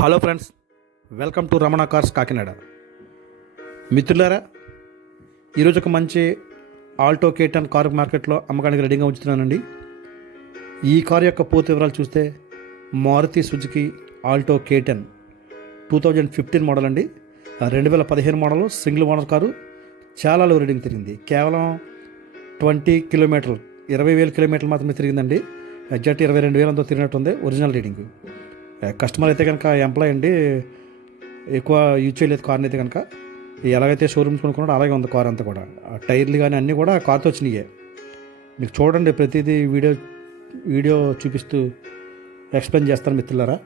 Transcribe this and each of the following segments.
Hello friends, welcome to Ramana cars Kakinada. మిత్రులారా, ఈరోజు ఒక మంచి ఆల్టో K10 కారు మార్కెట్లో అమ్మకానికి రెడీగా ఉంచుతున్నానండి. ఈ కారు యొక్క పూర్తి వివరాలు చూస్తే Maruti Suzuki Alto K10 2015 model అండి. 2015 మోడల్ సింగిల్ ఓనర్ కారు. చాలా లో రీడింగ్ తిరిగింది. కేవలం 20 కిలోమీటర్లు 20,000 కిలోమీటర్లు మాత్రమే తిరిగిందండి. ఎగ్జాక్ట్ 22,000 అంతా తిరిగినట్టుంది. Original reading. కస్టమర్ అయితే కనుక ఎంప్లాయ్ అండి, ఎక్కువ యూజ్ చేయలేదు కార్ని అయితే కనుక. ఎలాగైతే షోరూమ్స్ కొనుక్కున్నాడో అలాగే ఉంది కార్ అంతా కూడా. టైర్లు కానీ అన్నీ కూడా కార్తో వచ్చినాయే. మీకు చూడండి, ప్రతిదీ వీడియో చూపిస్తూ ఎక్స్ప్లెయిన్ చేస్తాను మిత్రులారా.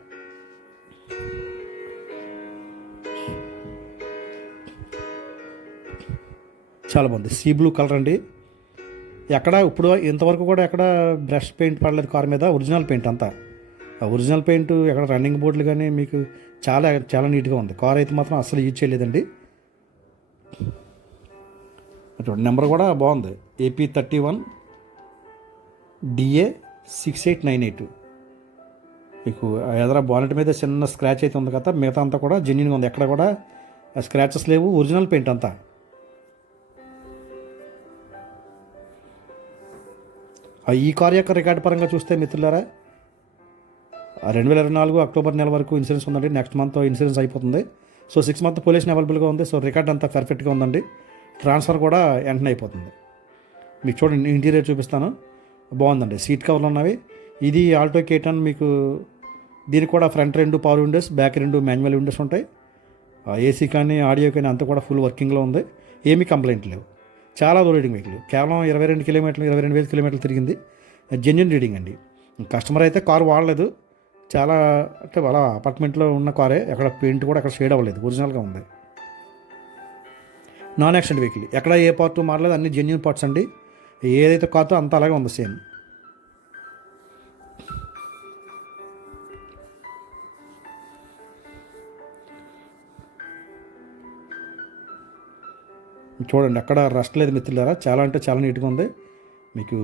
చాలా బాగుంది. సీ బ్లూ కలర్ అండి. ఎక్కడ ఇప్పుడు ఇంతవరకు కూడా ఎక్కడ బ్రష్ పెయింట్ పడలేదు కార్ మీద. ఒరిజినల్ పెయింట్ అంతా. Original paint. ఎక్కడ రన్నింగ్ బోర్డులు కానీ మీకు చాలా చాలా నీట్గా ఉంది. కార్ అయితే మాత్రం అస్సలు యూజ్ చేయలేదండి. నెంబర్ కూడా బాగుంది. AP31 DA 6898. మీకు ఎదర బానెట్ మీద చిన్న స్క్రాచ్ అయితే ఉంది కదా, మిగతా అంతా కూడా జెన్యున్గా ఉంది. ఎక్కడ కూడా స్క్రాచెస్ లేవు. ఒరిజినల్ పెయింట్ అంతా. ఈ కార్ యొక్క రికార్డు పరంగా చూస్తే మిత్రులారా, 2024 అక్టోబర్ నెల వరకు ఇన్సూరెన్స్ ఉందండి. నెక్స్ట్ మంత్ ఇన్సూరెన్స్ అయిపోతుంది. సో 6 మంత్ పొల్యూషన్ అవైలబుల్గా ఉంది. సో రికార్డ్ అంతా పర్ఫెక్ట్గా ఉందండి. ట్రాన్స్ఫర్ కూడా వెంటనే అయిపోతుంది. మీకు చూడండి, ఇంటీరియర్ చూపిస్తాను. బాగుందండి. సీట్ కవర్లు ఉన్నవి. ఇది ఆల్టో K10. మీకు దీనికి కూడా front 2 power Windows, back 2 manual Windows ఉంటాయి. ఏసీ కానీ ఆడియో కానీ అంతా కూడా ఫుల్ వర్కింగ్లో ఉంది. ఏమీ కంప్లైంట్ లేవు. చాలా లో రీడింగ్ వెహికల్. కేవలం 22 కిలోమీటర్లు 22,000 కిలోమీటర్లు తిరిగింది. జెన్యున్ రీడింగ్ అండి. కస్టమర్ అయితే కారు వాడలేదు. చాలా అంటే వాళ్ళ అపార్ట్మెంట్లో ఉన్న కారే. ఎక్కడ పెయింట్ కూడా ఎక్కడ షేడ్ అవ్వలేదు. ఒరిజినల్గా ఉంది. Non accident vehicle. ఎక్కడ ఏ పార్ట్ మారలేదు. అన్ని జెన్యున్ పార్ట్స్ అండి. ఏదైతే కార్తో అంత అలాగే ఉంది సేమ్. చూడండి, ఎక్కడ రస్ట్ లేదు మిత్రులారా. చాలా అంటే చాలా నీట్గా ఉంది. మీకు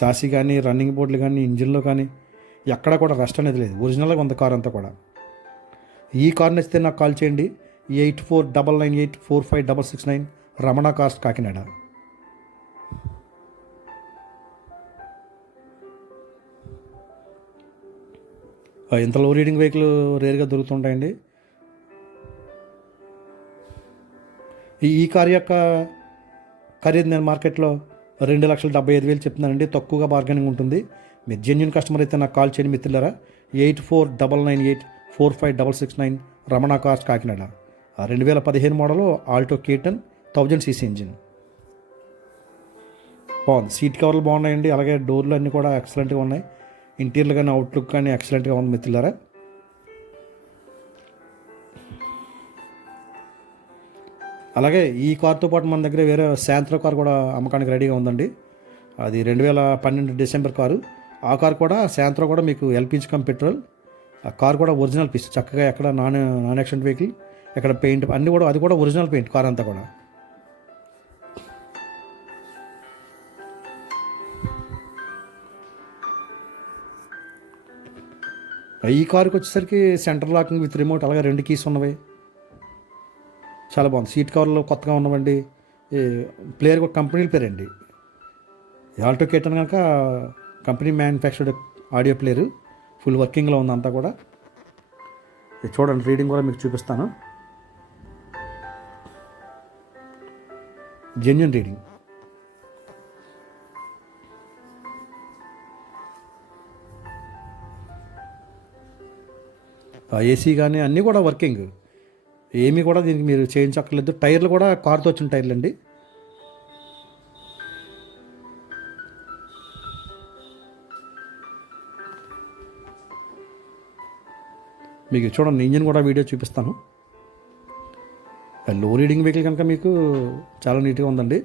సాసి కానీ రన్నింగ్ బోర్డులు కానీ ఇంజిన్లో కానీ ఎక్కడ కూడా రస్ట్ అనేది లేదు. ఒరిజినల్గా ఉంది కార్ అంతా కూడా. ఈ కార్ నచ్చితే నాకు కాల్ చేయండి. 8499845669 రమణ కార్స్ కాకినాడ. ఇంత లో రీడింగ్ వెహికల్ రేర్గా దొరుకుతుంటాయండి. ఈ కార్ యొక్క ఖరీదు నేను మార్కెట్లో 2,75,000 చెప్తున్నానండి. తక్కువగా బార్గెనింగ్ ఉంటుంది. మీరు జెన్యున్ కస్టమర్ అయితే నాకు కాల్ చేయండి మిత్రులారా. 8499845669 Ramana cars Kakinada. 2015 model Alto K10 1000cc engine. బాగుంది. సీట్ కవర్లు బాగున్నాయండి. అలాగే డోర్లు అన్నీ కూడా ఎక్సలెంట్గా ఉన్నాయి. ఇంటీరియర్ కానీ అవుట్లుక్ కానీ ఎక్సలెంట్గా ఉంది మిత్రులారా. అలాగే ఈ కార్తో పాటు మన దగ్గర వేరే శాంత్రో కార్ కూడా అమ్మకానికి రెడీగా ఉందండి. అది 2012 డిసెంబర్ కారు. ఆ కార్ కూడా శాంత్రో కూడా మీకు LPG కమ్ పెట్రోల్. ఆ కార్ కూడా ఒరిజినల్ పీస్. చక్కగా ఎక్కడ నాన్ యాక్సిడెంట్ వెహికల్. ఎక్కడ పెయింట్ అన్నీ కూడా, అది కూడా ఒరిజినల్ పెయింట్ కార్ అంతా కూడా. ఈ కారుకి వచ్చేసరికి సెంటర్ లాకింగ్ విత్ రిమోట్, అలాగే 2 కీస్ ఉన్నవి. చాలా బాగుంది. సీట్ కవర్లు కొత్తగా ఉన్నవండి. ప్లేయర్ కూడా కంపెనీ పేరు అండి. ఆల్టో K10 కనుక company manufactured audio player. Full వర్కింగ్లో ఉంది అంతా కూడా. చూడండి, రీడింగ్ కూడా మీకు చూపిస్తాను. Genuine reading. ఏసీ కానీ అన్నీ కూడా వర్కింగ్. ఏమీ కూడా దీనికి మీరు చేయించక్కర్లేదు. టైర్లు కూడా కార్తో వచ్చిన టైర్లు అండి. మీకు చూడండి, ఇంజిన్ కూడా వీడియో చూపిస్తాను. లో రీడింగ్ వెహికల్ కనుక మీకు చాలా నీట్గా ఉందండి.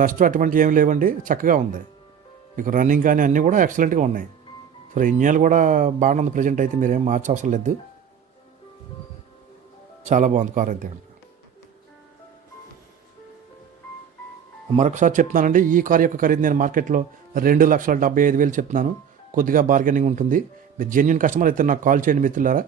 రస్ట్ అటువంటి ఏమి లేవండి. చక్కగా ఉంది. మీకు రన్నింగ్ కానీ అన్నీ కూడా ఎక్సలెంట్గా ఉన్నాయి. సో ఇంజన్ కూడా బాగానే ఉంది. ప్రజెంట్ అయితే మీరేం మార్చవసరం లేదు. చాలా బాగుంది కార్ అయితే. మరొకసారి చెప్తున్నానండి, ఈ కార్ యొక్క ఖరీదు నేను మార్కెట్లో 2,75,000 చెప్తున్నాను. కొద్దిగా బార్గెనింగ్ ఉంటుంది. మీరు జెన్యున్ కస్టమర్ అయితే నాకు కాల్ చేయండి మిత్రులారా.